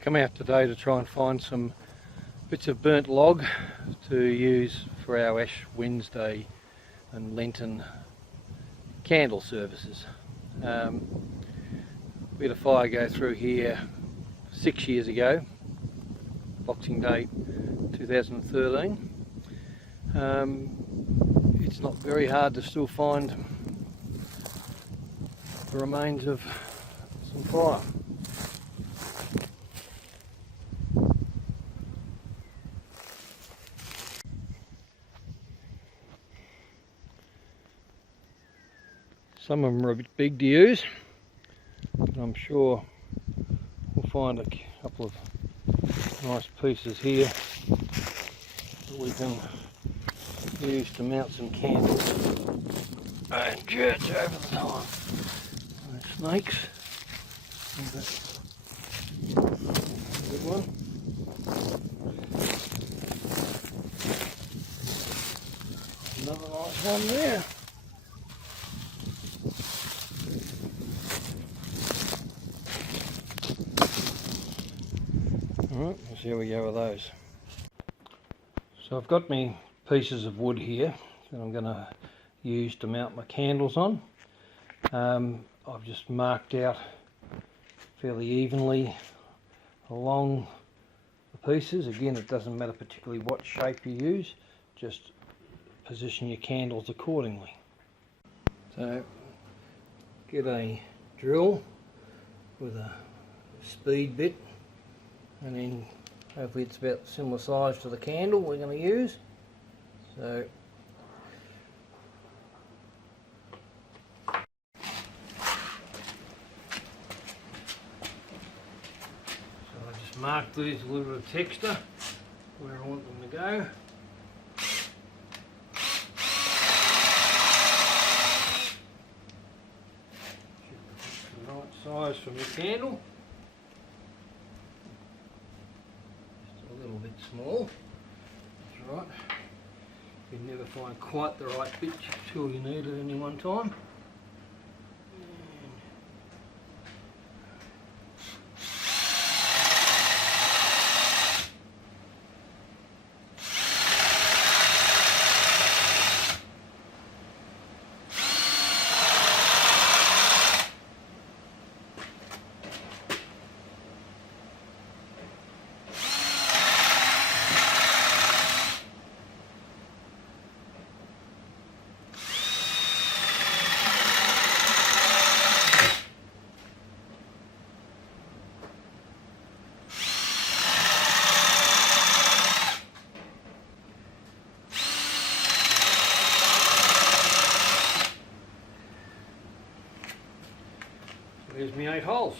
I've come out today to try and find some bits of burnt log to use for our Ash Wednesday and Lenten candle services. We had a fire go through here 6 years ago, Boxing Day 2013. It's not very hard to still find the remains of some fire. Some of them are a bit big to use, but I'm sure we'll find a couple of nice pieces here that we can use to mount some candles and church over the time. And snakes, good one. Another nice one there. Alright, let's see how we go with those. So I've got me pieces of wood here that I'm going to use to mount my candles on. I've just marked out fairly evenly along the pieces. Again, it doesn't matter particularly what shape you use, just position your candles accordingly. So get a drill with a speed bit, and then hopefully it's about similar size to the candle we're going to use. So I just marked these a little bit of texture where I want them to go. The right size from your candle. Just a little bit small. That's right. You never find quite the right bit tool you need at any one time. There's my 8 holes.